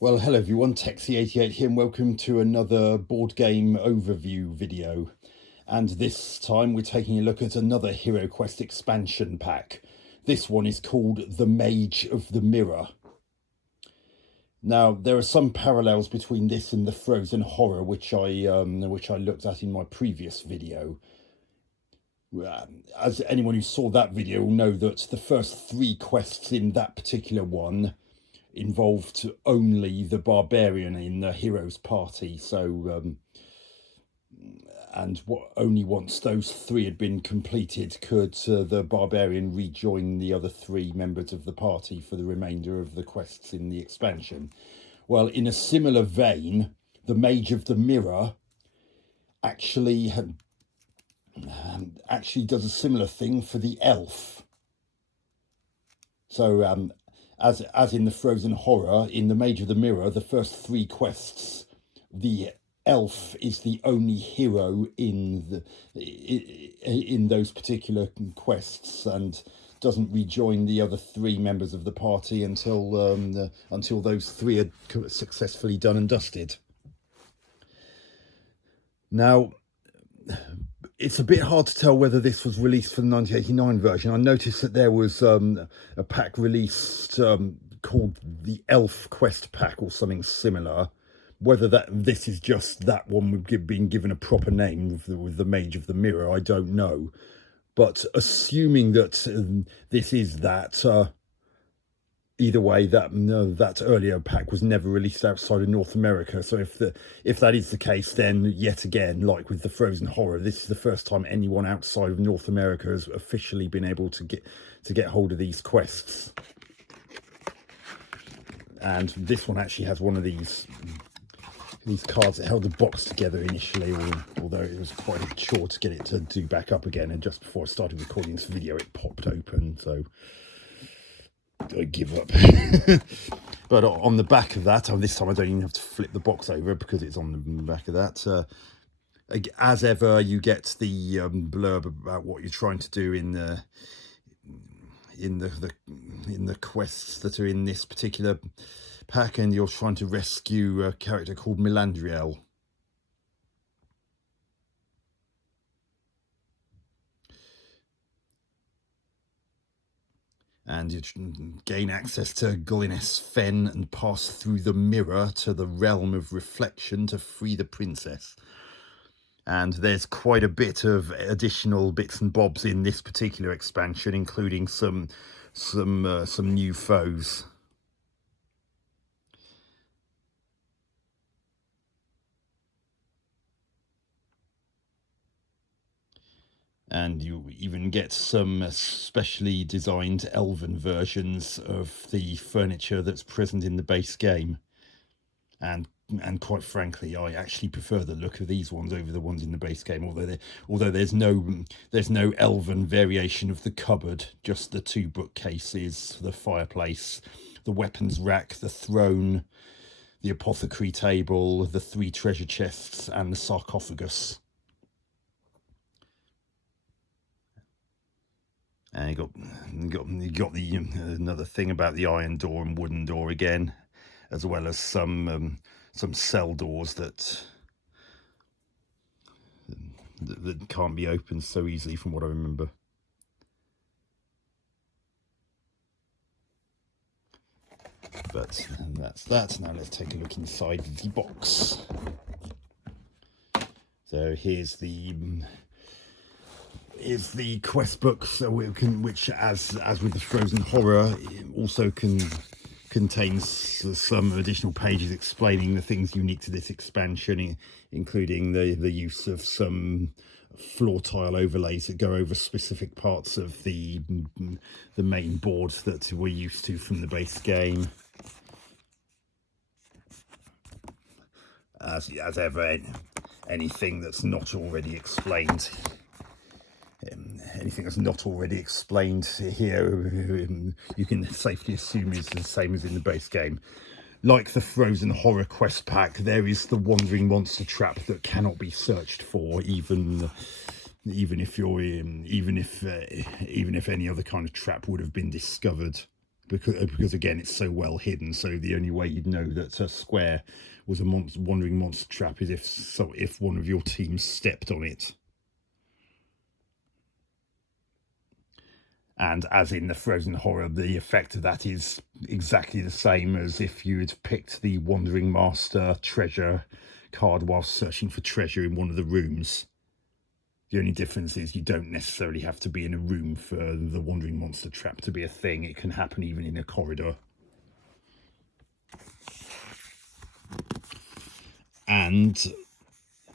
Well, hello everyone, Texie88 here and welcome to another board game overview video. And this time we're taking a look at another HeroQuest expansion pack. This one is called the Mage of the Mirror. Now, there are some parallels between this and the Frozen Horror, which I looked at in my previous video. As anyone who saw that video will know that the first 3 quests in that particular one involved only the barbarian in the hero's party. So and only once those 3 had been completed could the barbarian rejoin the other 3 members of the party for the remainder of the quests in the expansion. Well, in a similar vein, the Mage of the Mirror actually does a similar thing for the elf. So as in the Frozen Horror, in the Mage of the Mirror, the first 3 quests, the elf is the only hero in those particular quests and doesn't rejoin the other 3 members of the party until those 3 are successfully done and dusted. Now, it's a bit hard to tell whether this was released for the 1989 version. I noticed that there was a pack released called the ElfQuest pack or something similar. Whether this is just that one we've been given a proper name with the Mage of the Mirror, I don't know. But assuming that this is that, either way, that earlier pack was never released outside of North America. So if that is the case, then yet again, like with the Frozen Horror, this is the first time anyone outside of North America has officially been able to get hold of these quests. And this one actually has one of these cards that held the box together initially, although it was quite a chore to get it to do back up again. And just before I started recording this video, it popped open. So I give up. But on the back of that, this time I don't even have to flip the box over because it's on the back of that. As ever, you get the blurb about what you're trying to do in the quests that are in this particular pack, and you're trying to rescue a character called Melandriel. And you gain access to Glynis Fen and pass through the mirror to the realm of reflection to free the princess. And there's quite a bit of additional bits and bobs in this particular expansion, including some new foes. And you even get some specially designed elven versions of the furniture that's present in the base game. And quite frankly, I actually prefer the look of these ones over the ones in the base game. Although there's no elven variation of the cupboard, just the 2 bookcases, the fireplace, the weapons rack, the throne, the apothecary table, the 3 treasure chests, and the sarcophagus. And you got the another thing about the iron door and wooden door again, as well as some cell doors that can't be opened so easily, from what I remember. But that's that. Now let's take a look inside the box. So here's the quest book, so which as with the Frozen Horror, also contains some additional pages explaining the things unique to this expansion, including the use of some floor tile overlays that go over specific parts of the main board that we're used to from the base game. As ever, anything that's not already explained. Anything that's not already explained here, you can safely assume is the same as in the base game. Like the Frozen Horror quest pack, there is the wandering monster trap that cannot be searched for, even if any other kind of trap would have been discovered. because again it's so well hidden. So the only way you'd know that a square was a wandering monster trap is if one of your team stepped on it. And as in the Frozen Horror, the effect of that is exactly the same as if you had picked the Wandering Master treasure card while searching for treasure in one of the rooms. The only difference is you don't necessarily have to be in a room for the Wandering Monster trap to be a thing. It can happen even in a corridor. And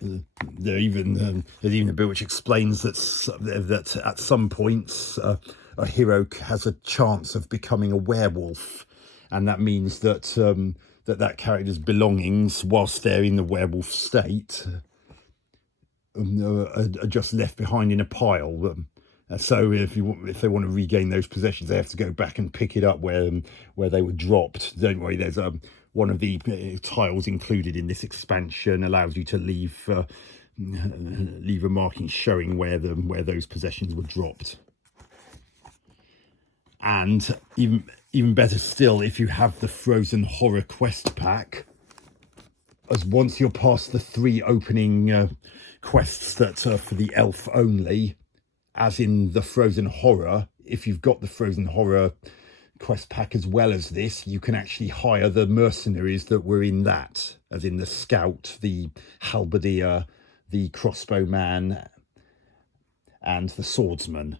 there's even a bit which explains that at some points a hero has a chance of becoming a werewolf, and that means that that character's belongings, whilst they're in the werewolf state, are just left behind in a pile. So if they want to regain those possessions, they have to go back and pick it up where they were dropped. Don't worry, there's one of the tiles included in this expansion allows you to leave a marking showing where those possessions were dropped. And even better still, if you have the Frozen Horror quest pack, as once you're past the 3 opening quests that are for the elf only, as in the Frozen Horror, if you've got the Frozen Horror quest pack as well as this, you can actually hire the mercenaries that were in that, as in the scout, the halberdier, the crossbowman, and the swordsman.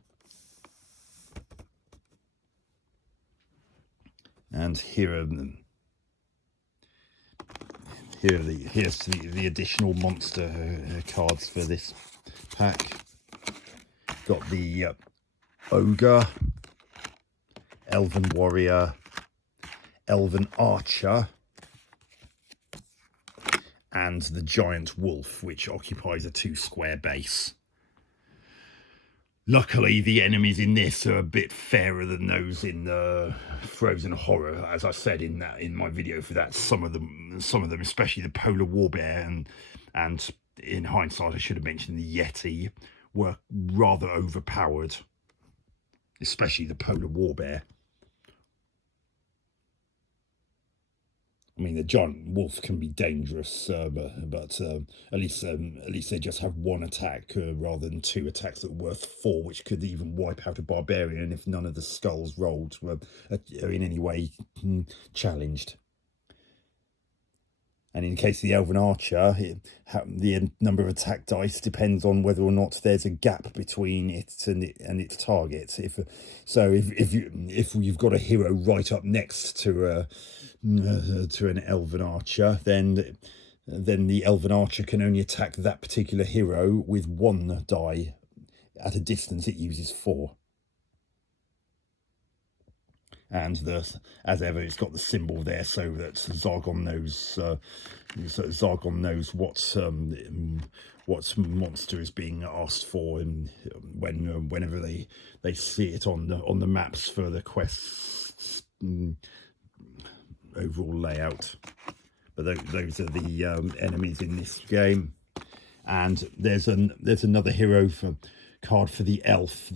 And here's the additional monster cards for this pack. Got the ogre, elven warrior, elven archer, and the giant wolf, which occupies a 2-square base. Luckily, the enemies in this are a bit fairer than those in the Frozen Horror. As I said in my video for that, some of them, especially the polar warbear and in hindsight, I should have mentioned the Yeti, were rather overpowered, especially the polar warbear. I mean, the giant wolf can be dangerous, but at least they just have 1 attack rather than 2 attacks that are worth 4, which could even wipe out a barbarian if none of the skulls rolled were in any way challenged. And in the case of the Elven Archer, the number of attack dice depends on whether or not there's a gap between it and its target. If you've got a hero right up next to an Elven Archer, then the Elven Archer can only attack that particular hero with 1 die. At a distance, it uses 4. And as ever, it's got the symbol there so that Zargon knows what monster is being asked for, and whenever they see it on the maps for the quest's overall layout. But those are the enemies in this game. And there's another hero card for the elf.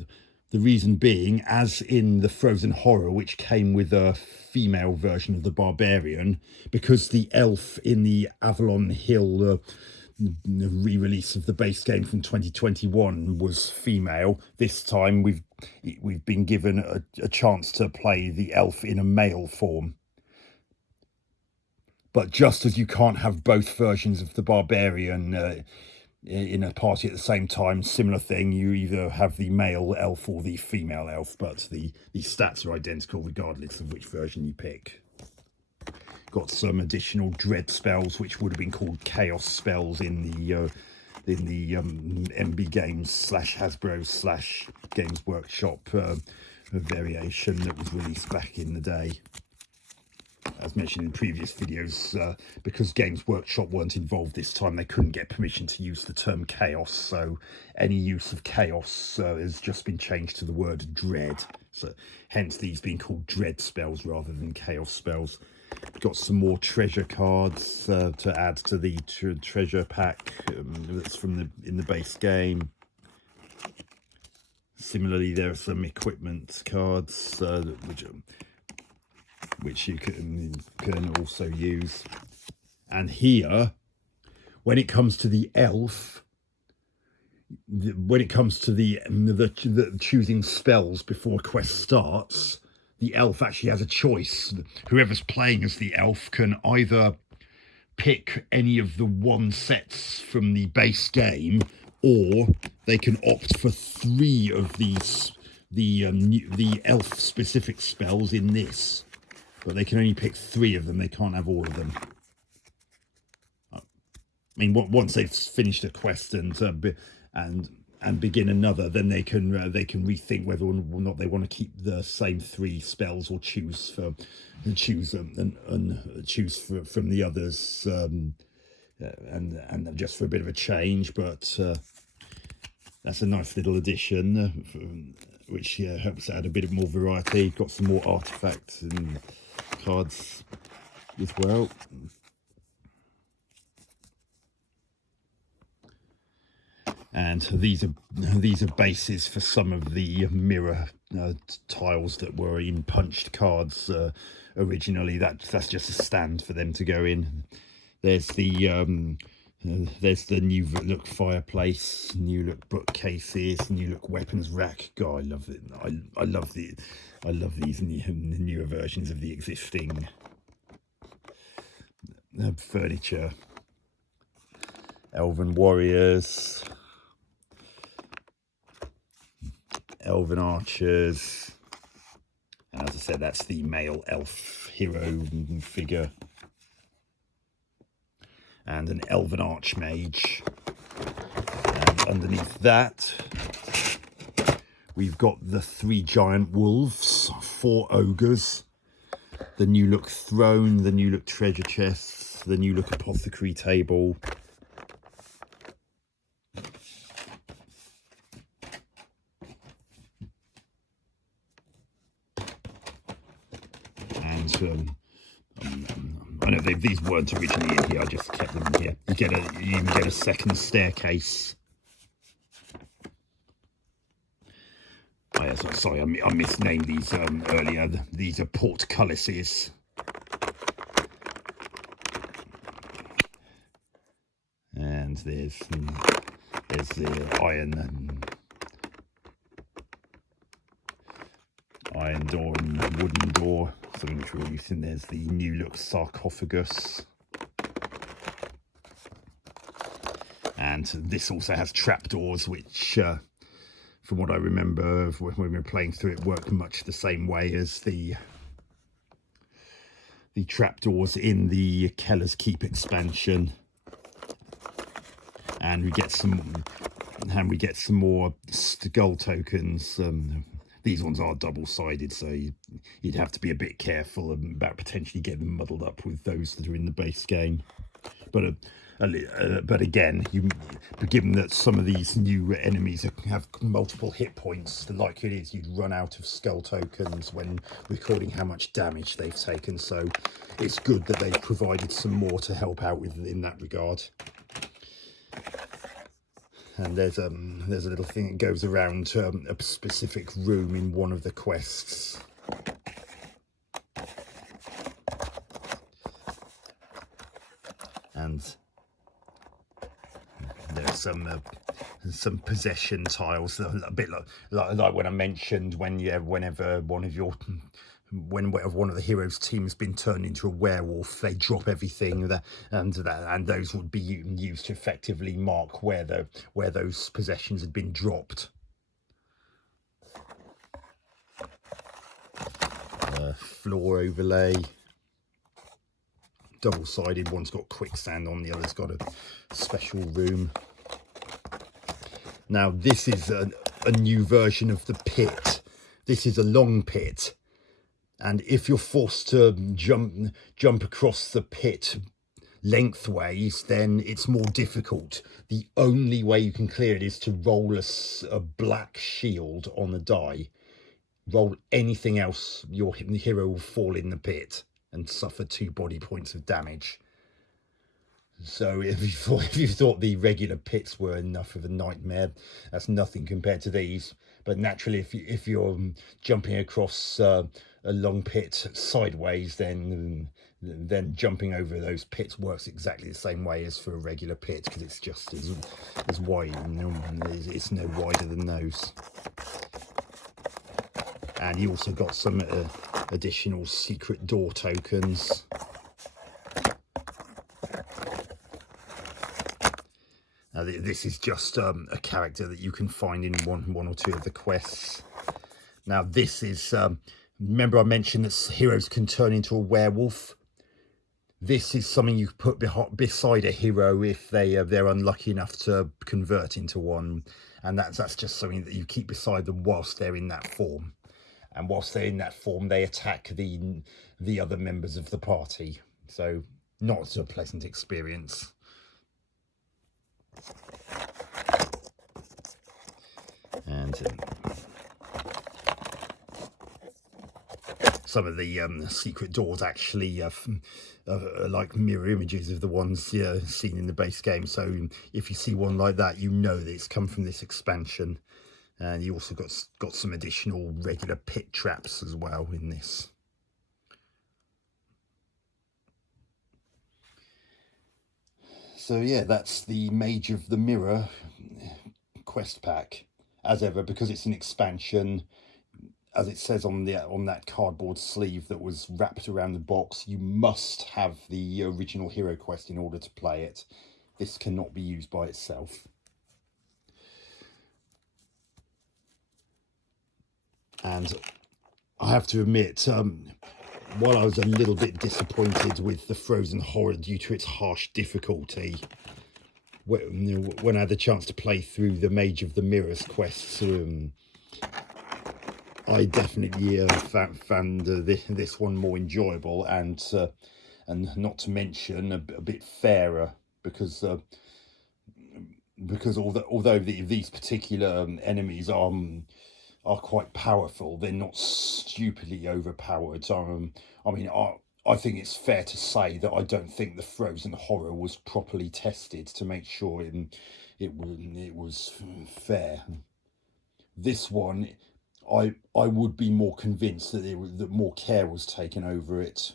The reason being, as in the Frozen Horror, which came with a female version of the barbarian, because the elf in the Avalon Hill re-release of the base game from 2021 was female, this time we've been given a chance to play the elf in a male form. But just as you can't have both versions of the barbarian in a party at the same time, similar thing, you either have the male elf or the female elf, but the stats are identical regardless of which version you pick. Got some additional dread spells, which would have been called chaos spells in the MB Games /Hasbro /Games Workshop variation that was released back in the day. As mentioned in previous videos, because Games Workshop weren't involved this time, they couldn't get permission to use the term chaos, so any use of chaos has just been changed to the word dread. So hence these being called dread spells rather than chaos spells. Got some more treasure cards to add to the treasure pack that's in the base game. Similarly, there are some equipment cards which which you can also use. And here, when it comes to the elf, when it comes to the choosing spells before a quest starts, the elf actually has a choice. Whoever's playing as the elf can either pick any of the 1 sets from the base game, or they can opt for 3 of these the elf specific spells in this, but they can only pick 3 of them. They can't have all of them. I mean, once they've finished a quest and begin another, then they can rethink whether or not they want to keep the same 3 spells or choose from the others, and just for a bit of a change. But that's a nice little addition, which helps add a bit more variety. Got some more artifacts and cards as well. And these are bases for some of the mirror tiles that were in punched cards originally. That's just a stand for them to go in. There's the new look fireplace, new look bookcases, new look weapons rack. God, I love it. I love these newer versions of the existing furniture. Elven warriors, elven archers, and as I said, that's the male elf hero figure, and an elven archmage. And underneath that, we've got the 3 giant wolves, 4 ogres, the new look throne, the new look treasure chests, the new look apothecary table, and I know these weren't originally in here. I just kept them in here. You even get a second staircase. Sorry, I misnamed these earlier. These are portcullises. And there's the iron door and wooden door, something which we're using. There's the new look sarcophagus, and this also has trapdoors, which from what I remember when we were playing through it, work much the same way as the trapdoors in the Keller's Keep expansion. And we get some more skull tokens. These ones are double-sided, so you'd have to be a bit careful about potentially getting them muddled up with those that are in the base game. But again, given that some of these new enemies have multiple hit points, the likelihood is you'd run out of skull tokens when recording how much damage they've taken. So it's good that they've provided some more to help out with in that regard. And there's a little thing that goes around a specific room in one of the quests. And there's some possession tiles, a bit like when I mentioned whenever one of the heroes' team has been turned into a werewolf, they drop everything, and those would be used to effectively mark where those possessions had been dropped. Floor overlay, double-sided. One's got quicksand on, the other's got a special room. Now this is a new version of the pit. This is a long pit. And if you're forced to jump across the pit lengthways, then it's more difficult. The only way you can clear it is to roll a black shield on the die. Roll anything else, your hero will fall in the pit and suffer 2 body points of damage. So if you thought the regular pits were enough of a nightmare, that's nothing compared to these. But naturally, if you're jumping across a long pit sideways, then jumping over those pits works exactly the same way as for a regular pit, because it's just as wide. It's no wider than those. And you also got some additional secret door tokens. This is just a character that you can find in one or two of the quests. Now this is, remember I mentioned that heroes can turn into a werewolf. This is something you put beside a hero if they're unlucky enough to convert into one, and that's just something that you keep beside them whilst they're in that form. And whilst they're in that form, they attack the other members of the party. So not a pleasant experience. And some of the secret doors actually are like mirror images of the ones seen in the base game. So if you see one like that, you know that it's come from this expansion. And you also got some additional regular pit traps as well in this. So yeah, that's the Mage of the Mirror quest pack. As ever, because it's an expansion, as it says on that cardboard sleeve that was wrapped around the box, you must have the original HeroQuest in order to play it. This cannot be used by itself. And I have to admit, while I was a little bit disappointed with the Frozen Horror due to its harsh difficulty, when I had the chance to play through the Mage of the Mirrors quests, I definitely found this one more enjoyable, and not to mention a bit fairer, because although these particular enemies are quite powerful, they're not stupidly overpowered. I mean, I think it's fair to say that I don't think the Frozen Horror was properly tested to make sure it was fair. This one, I would be more convinced that that more care was taken over it.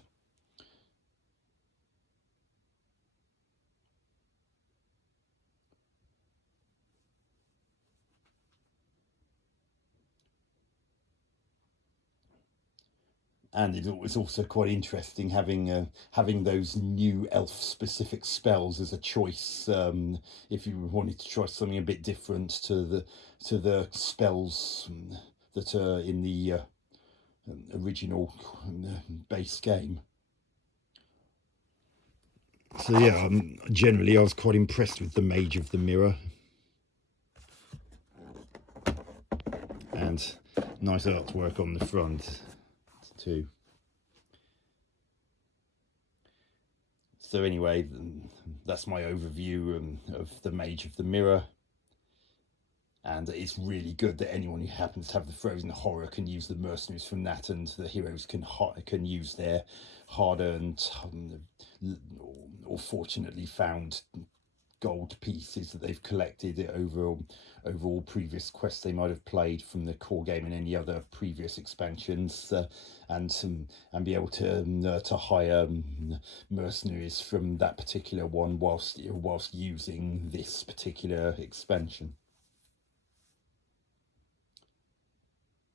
And it's also quite interesting having those new elf-specific spells as a choice, if you wanted to try something a bit different to the spells that are in the original base game. So yeah, generally I was quite impressed with the Mage of the Mirror, and nice artwork on the front too. So anyway, that's my overview of the Mage of the Mirror, and it's really good that anyone who happens to have the Frozen Horror can use the mercenaries from that, and the heroes can use their hard-earned or fortunately found gold pieces that they've collected over all previous quests they might have played from the core game and any other previous expansions, and be able to hire mercenaries from that particular one whilst using this particular expansion.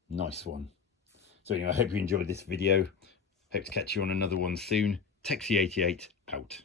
Nice one. So anyway, I hope you enjoyed this video. Hope to catch you on another one soon. Texie88 out.